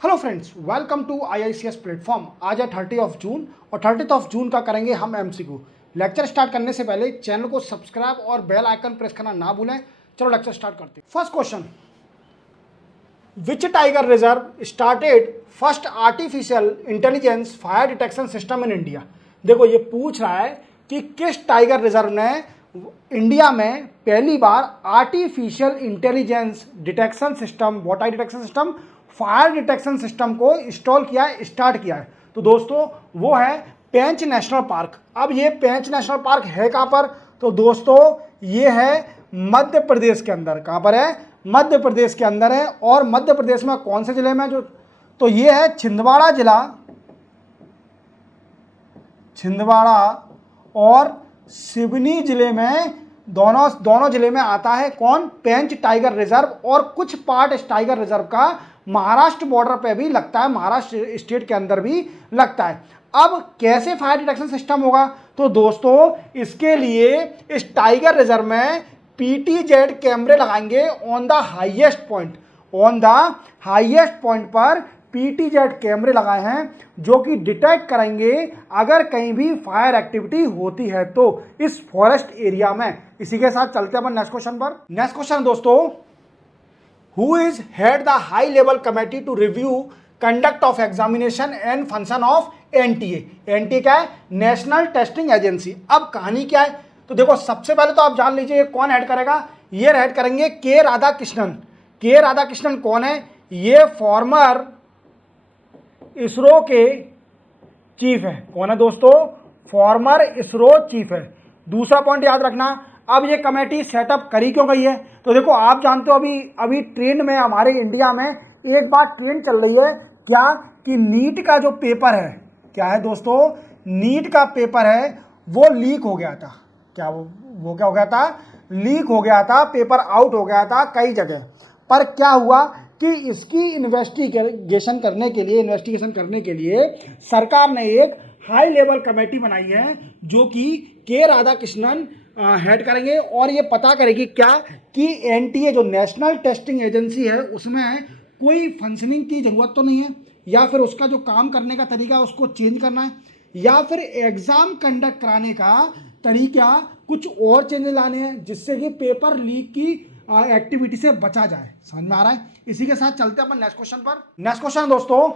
Hello friends, welcome to IICS platform. आज है 30 जून और 30 जून का करेंगे हम एमसीक्यू। लेक्चर स्टार्ट करने से पहले चैनल को सब्सक्राइब और बेल आइकन प्रेस करना ना भूलें। चलो लेक्चर स्टार्ट करते हैं। First question, which tiger reserve started first artificial intelligence fire detection system in India. देखो ये पूछ रहा है कि किस टाइगर रिजर्व ने इंडिया में पहली बार artificial intelligence detection system, water detection system, fire detection system को इंस्टॉल किया है, स्टार्ट किया है। तो दोस्तों वो है पेंच नेशनल पार्क। अब ये पेंच नेशनल पार्क है कहाँ पर? तो दोस्तों ये है मध्य प्रदेश के अंदर। कहाँ पर है? मध्य प्रदेश के अंदर है। और मध्य प्रदेश में कौन से जिले में? तो ये है छिंदवाड़ा जिला, छिंदवाड़ा और सिवनी जिले में, दोनों जिले में आता है। कौन? पेंच टाइगर रिजर्व। और कुछ पार्ट इस टाइगर रिजर्व का महाराष्ट्र बॉर्डर पे भी लगता है, महाराष्ट्र स्टेट के अंदर भी लगता है। अब कैसे फायर डिटेक्शन सिस्टम होगा? तो दोस्तों इसके लिए इस टाइगर रिजर्व में पीटीजेड कैमरे लगाएंगे on the highest point. On the highest point पर पीटीजेड कैमरे लगाए हैं जो कि डिटेक्ट करेंगे अगर कहीं भी फायर एक्टिविटी होती है तो इस फॉरेस्ट एरिया में। इसी के साथ चलते हैं अपन नेक्स्ट क्वेश्चन पर। नेक्स्ट क्वेश्चन दोस्तों, who is head the high level committee to review conduct of examination and function of NTA। NTA क्या है? National testing agency. अब कहानी क्या है? तो देखो सबसे पहले तो आप जान लीजिए कौन हेड करेगा। ये हेड करेंगे के राधाकृष्णन। के राधाकृष्णन कौन है? ये फॉर्मर इसरो के चीफ है। कौन है दोस्तों? फॉर्मर इसरो चीफ है। दूसरा पॉइंट याद रखना, अब ये कमेटी सेटअप करी क्यों गई है? तो देखो आप जानते हो अभी ट्रेंड में हमारे इंडिया में एक बार ट्रेंड चल रही है क्या कि नीट का जो पेपर है, क्या है दोस्तों? नीट का पेपर है वो लीक हो गया था। क्या वो क्या हो गया था? लीक हो गया था, पेपर आउट हो गया था कई जगह पर। क्या हुआ कि इसकी इन्वेस्टिगेशन करने के लिए सरकार ने एक हाई लेवल कमेटी बनाई है जो कि के राधाकृष्णन हेड करेंगे और ये पता करेगी क्या कि एनटीए जो नेशनल टेस्टिंग एजेंसी है उसमें कोई फंक्शनिंग की ज़रूरत तो नहीं है, या फिर उसका जो काम करने का तरीका है उसको चेंज करना है, या फिर एग्ज़ाम कंडक्ट कराने का तरीका कुछ और चेंज लाने हैं जिससे कि पेपर लीक की एक्टिविटी से बचा जाए। समझ में आ रहा है? इसी के साथ चलते हैं अपन नेक्स्ट क्वेश्चन पर। नेक्स्ट क्वेश्चन दोस्तों,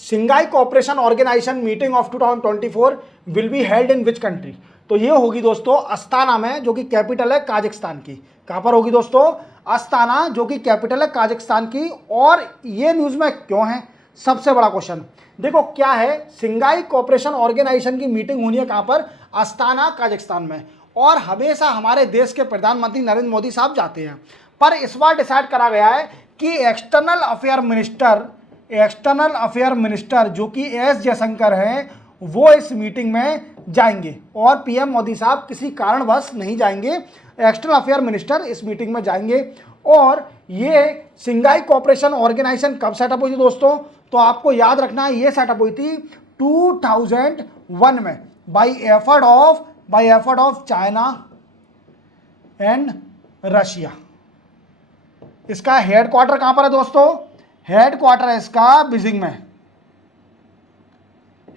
Shanghai cooperation organisation meeting of 2024 will be held in which country. तो ये होगी दोस्तों अस्ताना में, जो कि कैपिटल है काजाकिस्तान की। कहां पर होगी दोस्तों? अस्ताना, जो कि कैपिटल है काजाकिस्तान की। और ये न्यूज़ में क्यों है? सबसे बड़ा क्वेश्चन देखो क्या है। सिंगाई कोऑपरेशन ऑर्गेनाइजेशन की मीटिंग होनी है कहां पर? अस्ताना काजाकिस्तान में। और हमेशा हमारे देश के प्रधानमंत्री नरेंद्र मोदी साहब जाते हैं, पर इस बार डिसाइड करा गया है कि एक्सटर्नल अफेयर मिनिस्टर जो कि एस जयशंकर हैं वो इस मीटिंग में जाएंगे और पीएम मोदी साहब किसी कारणवश नहीं जाएंगे। एक्सटर्नल अफेयर मिनिस्टर इस मीटिंग में जाएंगे। और ये सिंगाई कोऑपरेशन ऑर्गेनाइजेशन कब सेटअप हुई थी दोस्तों? तो आपको याद रखना है ये सेटअप हुई थी 2001 में bye effort of China and Russia. इसका हेडक्वार्टर कहां पर है दोस्तों? हेडक्वार्टर है इसका बीजिंग में।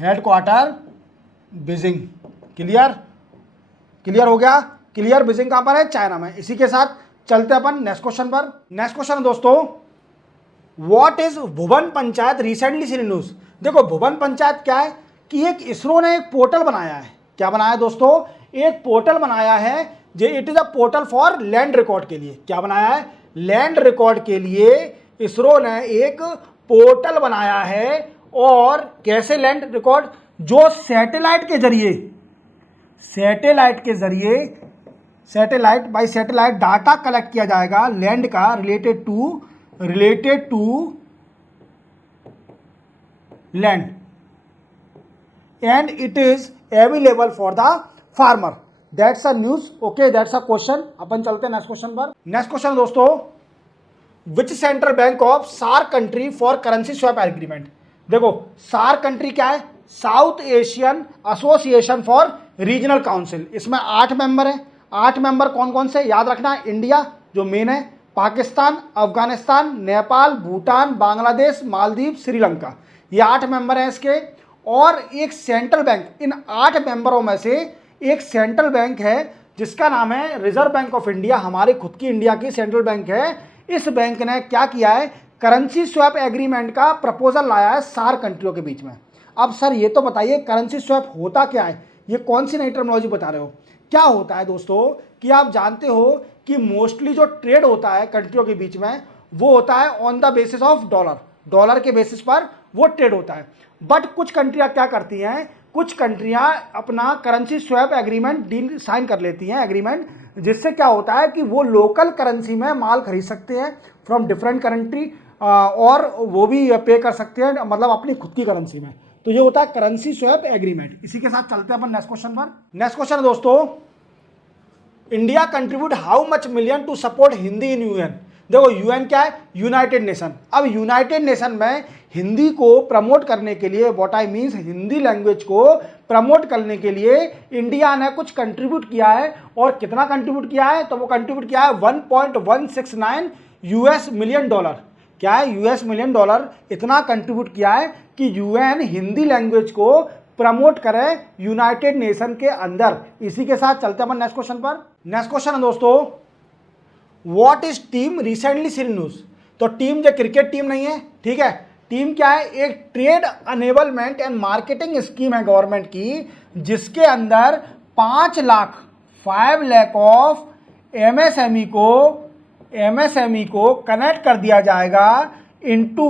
Headquarter Beijing. क्लियर हो गया? क्लियर। बीजिंग कहां पर है? चाइना में। इसी के साथ चलते अपन नेक्स्ट क्वेश्चन पर। नेक्स्ट क्वेश्चन दोस्तों, what is Bhuvan Panchayat recently see news. देखो भुवन पंचायत क्या है कि एक इसरो ने एक पोर्टल बनाया है। क्या बनाया है दोस्तों? एक पोर्टल बनाया है। It is a portal for land record के लिए। क्या बनाया है? लैंड रिकॉर्ड के लिए इसरो ने एक पोर्टल बनाया है। और कैसे लैंड रिकॉर्ड? जो satellite by satellite data collect किया जाएगा लैंड का related to land and it is available for the farmer. That's a news. Okay, that's a question. अपन चलते हैं नेक्स्ट क्वेश्चन पर। नेक्स्ट क्वेश्चन दोस्तों, which central bank of SAARC country for currency swap agreement. देखो SAARC country क्या है? South Asian Association for Regional Council. इसमें 8 member हैं। 8 मेंबर कौन कौन से? याद रखना, इंडिया जो मेन है, पाकिस्तान, अफगानिस्तान, नेपाल, भूटान, बांग्लादेश, मालदीव, श्रीलंका। ये 8 मेंबर हैं इसके। और एक सेंट्रल बैंक, इन 8 मेंबरों में से एक सेंट्रल बैंक है जिसका नाम है रिजर्व बैंक ऑफ इंडिया, हमारी खुद की इंडिया की सेंट्रल बैंक है। इस बैंक ने क्या किया है, करेंसी स्वैप एग्रीमेंट का प्रपोजल लाया है सार्क कंट्रियों के बीच में। अब सर ये तो बताइए करेंसी स्वैप होता क्या है, ये कौन सी नई टर्मिनोलॉजी बता रहे हो। क्या होता है दोस्तों कि आप जानते हो कि मोस्टली जो ट्रेड होता है कंट्रियों के बीच में वो होता है on the basis of dollar, dollar के बेसिस पर वो ट्रेड होता है। बट कुछ कंट्रियां क्या करती हैं, कुछ कंट्रियां अपना currency swap agreement deal sign कर लेती हैं, एग्रीमेंट, जिससे क्या होता है कि वो लोकल करेंसी में माल खरीद सकते हैं फ्रॉम डिफरेंट कंट्री, और वो भी पे कर सकते हैं मतलब अपनी खुद की करेंसी में। तो ये होता है करेंसी स्वैप एग्रीमेंट। इसी के साथ चलते हैं अपन नेक्स्ट क्वेश्चन पर। नेक्स्ट क्वेश्चन दोस्तों, India contribute how much million to support Hindi in UN. देखो यूएन क्या है, यूनाइटेड नेशन। अब यूनाइटेड नेशन में हिंदी को प्रमोट करने के लिए, what I means Hindi language को प्रमोट करने के लिए इंडिया ने कुछ कंट्रीब्यूट किया है। और कितना कंट्रीब्यूट किया है, तो वो कंट्रीब्यूट किया है 1.169 यूएस मिलियन डॉलर। क्या है, यूएस मिलियन डॉलर इतना कंट्रीब्यूट किया है कि यूएन हिंदी लैंग्वेज को प्रमोट करें यूनाइटेड नेशन के अंदर। इसी के साथ चलते हैं नेक्स्ट क्वेश्चन पर। नेक्स्ट क्वेश्चन है दोस्तों, what is team recently seen news. तो टीम जो क्रिकेट टीम नहीं है, ठीक है, टीम क्या है, एक ट्रेड अनेबलमेंट एंड मार्केटिंग स्कीम है गवर्नमेंट की, जिसके अंदर 5 लाख ऑफ एमएसएमई को कनेक्ट कर दिया जाएगा इनटू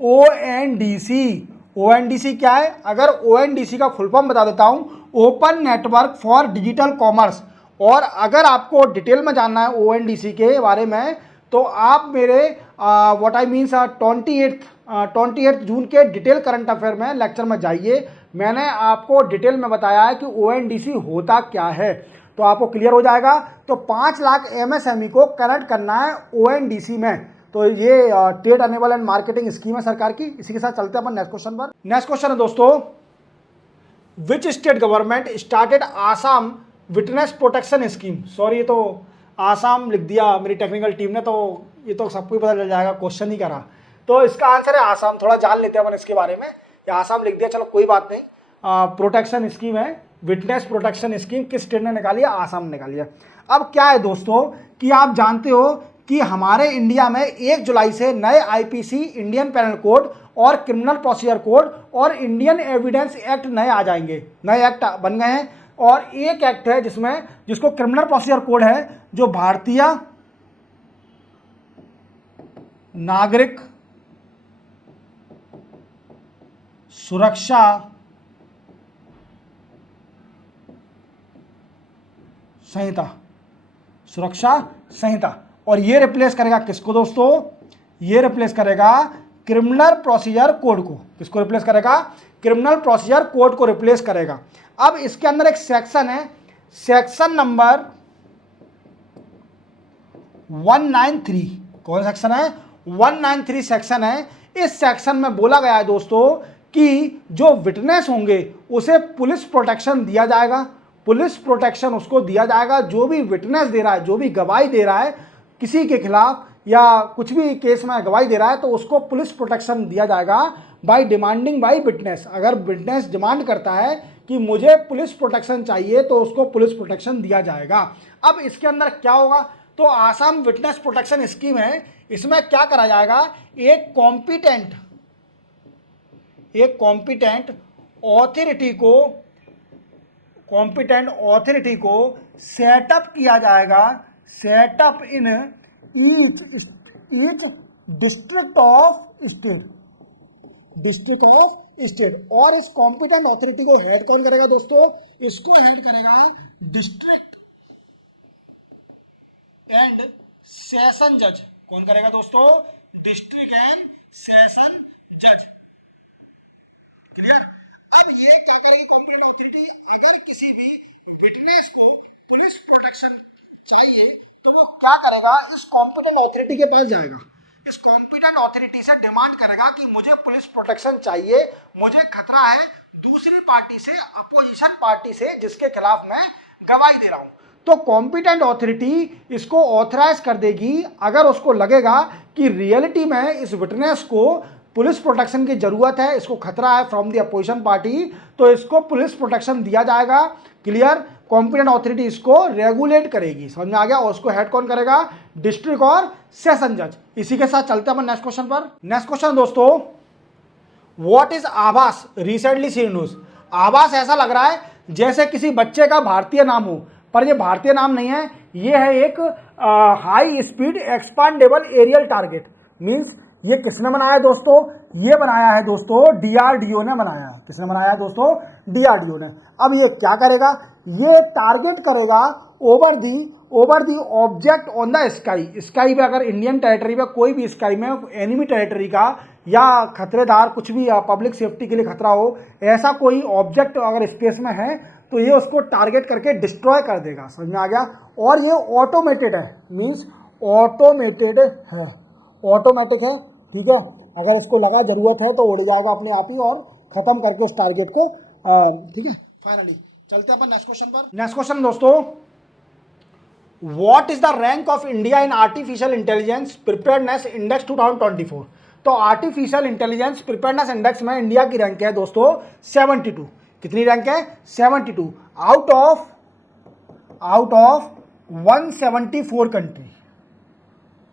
ओएनडीसी। ओएनडीसी क्या है, अगर ओएनडीसी का फुल फॉर्म बता देता हूं, open network for digital commerce. और अगर आपको डिटेल में जानना है ओएनडीसी के बारे में तो आप मेरे व्हाट आई मीन्स 28 जून के डिटेल करंट अफेयर में लेक्चर में जाइए। मैंने आपको डिटेल में बताया है कि ओएनडीसी होता क्या है, तो आपको क्लियर हो जाएगा। तो 5 लाख एमएसएमई को कनेक्ट करना है ओएनडीसी में। तो ये trade enable and marketing scheme है सरकार की। इसी के साथ चलते हैं अपन नेक्स्ट क्वेश्चन पर। नेक्स्ट क्वेश्चन है दोस्तों, which state government started Assam witness protection scheme. Sorry, ये तो आसाम लिख दिया मेरी टेक्निकल टीम ने, तो ये तो सबको ही पता चल जाएगा, क्वेश्चन ही करा। तो इसका आंसर है आसाम। थोड़ा जान लेते हैं अपन इसके बारे में। ये आसाम लिख दिया, चलो कोई बात नहीं। प्रोटेक्शन स्कीम है, विटनेस प्रोटेक्शन स्कीम किस स्टेट ने निकाली है, आसाम ने निकाली है। अब क्या है दोस्तों कि आप जानते हो कि हमारे इंडिया में 1 जुलाई से नए आईपीसी, इंडियन पेनल कोड और क्रिमिनल प्रोसीजर कोड और इंडियन एविडेंस एक्ट नए आ जाएंगे, नए एक्ट बन गए हैं। और एक एक्ट है जिसको क्रिमिनल प्रोसीजर कोड है, जो भारतीय नागरिक सुरक्षा संहिता। और ये रिप्लेस करेगा किसको दोस्तों, ये रिप्लेस करेगा क्रिमिनल प्रोसीजर कोड को। किसको रिप्लेस करेगा, क्रिमिनल प्रोसीजर कोड को रिप्लेस करेगा। अब इसके अंदर एक सेक्शन है, सेक्शन नंबर 193। कौन सेक्शन है, 193 सेक्शन है। इस सेक्शन में बोला गया है दोस्तों कि जो विटनेस होंगे उसे पुलिस प्रोटेक्शन दिया जाएगा। पुलिस प्रोटेक्शन उसको दिया जाएगा जो भी विटनेस दे रहा है, जो भी गवाही दे रहा है किसी के खिलाफ या कुछ भी केस में गवाही दे रहा है, तो उसको पुलिस प्रोटेक्शन दिया जाएगा बाय डिमांडिंग बाय विटनेस। अगर विटनेस डिमांड करता है कि मुझे पुलिस प्रोटेक्शन चाहिए तो उसको पुलिस प्रोटेक्शन दिया जाएगा। अब इसके अंदर क्या होगा, तो आसाम विटनेस प्रोटेक्शन स्कीम है, इसमें क्या करा जाएगा, एक कॉम्पिटेंट ऑथोरिटी को सेटअप किया जाएगा, setup in each district of state. और इस कॉम्पिटेंट ऑथोरिटी को हेड कौन करेगा दोस्तों, इसको हेड करेगा डिस्ट्रिक्ट एंड सेशन जज। कौन करेगा दोस्तों, डिस्ट्रिक्ट एंड सेशन जज। क्लियर। अब ये क्या करेगी कॉम्पिटेंट ऑथोरिटी, अगर किसी भी विटनेस को पुलिस प्रोटेक्शन चाहिए तो वो क्या करेगा, इस कॉम्पिटेंट ऑथोरिटी के पास जाएगा, इस कॉम्पिटेंट ऑथोरिटी से डिमांड करेगा कि मुझे पुलिस प्रोटेक्शन चाहिए, मुझे खतरा है दूसरी पार्टी से, अपोजिशन पार्टी से जिसके खिलाफ मैं गवाही दे रहा हूं। तो कॉम्पिटेंट ऑथोरिटी इसको ऑथराइज कर देगी अगर उसको लगेगा कि रियलिटी में इस विटनेस को पुलिस प्रोटेक्शन की जरूरत है, इसको खतरा है फ्रॉम द अपोजिशन पार्टी, तो इसको पुलिस प्रोटेक्शन दिया जाएगा। क्लियर? कॉम्पिटेंट ऑथोरिटी इसको रेगुलेट करेगी, समझ में आ गया। और उसको हेड कौन करेगा? डिस्ट्रिक्ट और सेशन जज। इसी के साथ चलते हैं अपन नेक्स्ट क्वेश्चन पर। नेक्स्ट क्वेश्चन दोस्तों, व्हाट इज आभास रिसेंटली सीन न्यूज। आभास ऐसा लग रहा है जैसे किसी बच्चे का भारतीय नाम हो, पर ये भारतीय नाम नहीं है, ये है एक high speed expandable aerial target. Means ये किसने बनाया है दोस्तों? ये बनाया है दोस्तों डीआरडीओ ने बनाया है। किसने बनाया है दोस्तों? डीआरडीओ ने। अब ये क्या करेगा? ये टारगेट करेगा over the object on the sky. Sky पे अगर इंडियन टेरिटरी पे कोई भी स्काई में एनिमी टेरिटरी का या खतरेदार कुछ भी पब्लिक सेफ्टी के लिए खतरा हो, ऐसा कोई ऑब्जेक्ट अगर स्पेस में है तो ये उसको टारगेट करके डिस्ट्रॉय कर देगा। समझ में आ गया? और ये ऑटोमेटेड है, मीन्स ऑटोमेटेड है, ऑटोमेटिक है। ठीक है, अगर इसको लगा जरूरत है तो उड़ जाएगा अपने आप ही और खत्म करके उस टारगेट को। ठीक है, फाइनली चलते हैं अपन नेक्स्ट क्वेश्चन पर। नेक्स्ट क्वेश्चन दोस्तों, what is the rank of India in artificial intelligence preparedness index 2024। तो आर्टिफिशियल इंटेलिजेंस प्रिपेयर्डनेस इंडेक्स में इंडिया की रैंक है दोस्तों 72। कितनी रैंक है? 72 आउट ऑफ 174 कंट्री।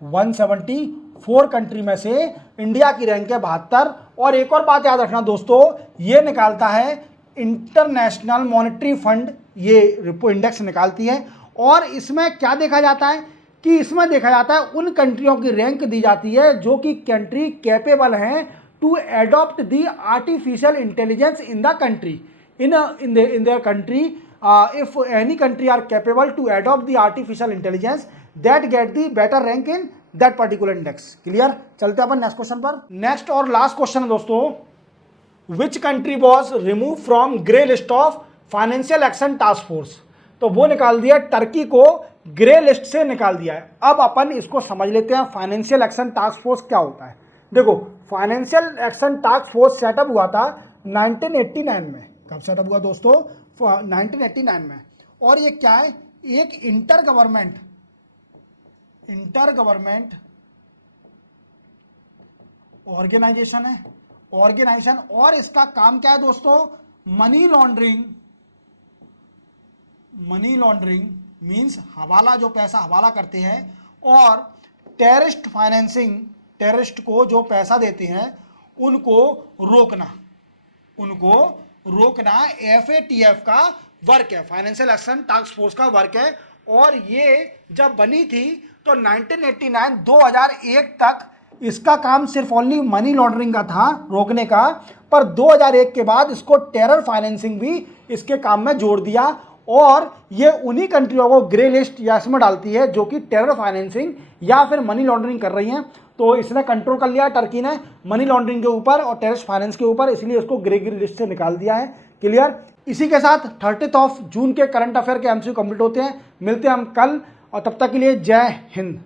174 कंट्री में से इंडिया की रैंक है 72। और एक और बात याद रखना दोस्तों, ये निकालता है इंटरनेशनल मॉनेटरी फंड, ये रिपो इंडेक्स निकालती है। और इसमें क्या देखा जाता है कि इसमें देखा जाता है उन कंट्रियों की रैंक दी जाती है जो कि कंट्री कैपेबल हैं to adopt the artificial intelligence in the country. in their country, if any country are capable to adopt the artificial intelligence, that get the better rank in that particular index. Clear? चलते हैं अपन next question पर। Next और last question है दोस्तों, which country was removed from grey list of financial action task force। तो वो निकाल दिया, टर्की को ग्रे लिस्ट से निकाल दिया है। अब अपन इसको समझ लेते हैं फाइनेंशियल एक्शन टास्क फोर्स क्या होता है। देखो, financial action task force setup हुआ था 1989 में। कब सेटअप हुआ दोस्तों? 1989 में। और ये क्या है? एक इंटर गवर्नमेंट ऑर्गेनाइजेशन है, ऑर्गेनाइजेशन। और इसका काम क्या है दोस्तों? मनी लॉन्ड्रिंग मींस हवाला, जो पैसा हवाला करते हैं, और टेररिस्ट फाइनेंसिंग, टेररिस्ट को जो पैसा देते हैं उनको रोकना FATF का वर्क है, फाइनेंशियल एक्शन टास्क फोर्स का वर्क है। और ये जब बनी थी तो 1989 2001 तक इसका काम सिर्फ ओनली मनी लॉन्ड्रिंग का था, रोकने का। पर 2001 के बाद इसको टेरर फाइनेंसिंग भी इसके काम में जोड़ दिया। और ये उन्हीं कंट्रियों को ग्रे लिस्ट या इसमें डालती है जो कि टेरर फाइनेंसिंग या फिर मनी लॉन्ड्रिंग कर रही हैं। तो इसने कंट्रोल कर लिया टर्की ने मनी लॉन्ड्रिंग के ऊपर और टेररिस्ट फाइनेंस के ऊपर, इसलिए इसको ग्रे लिस्ट से निकाल दिया है। क्लियर? इसी के साथ 30 जून के करंट अफेयर के MCQ कंप्लीट होते हैं। मिलते हैं हम कल, और तब तक के लिए जय हिंद।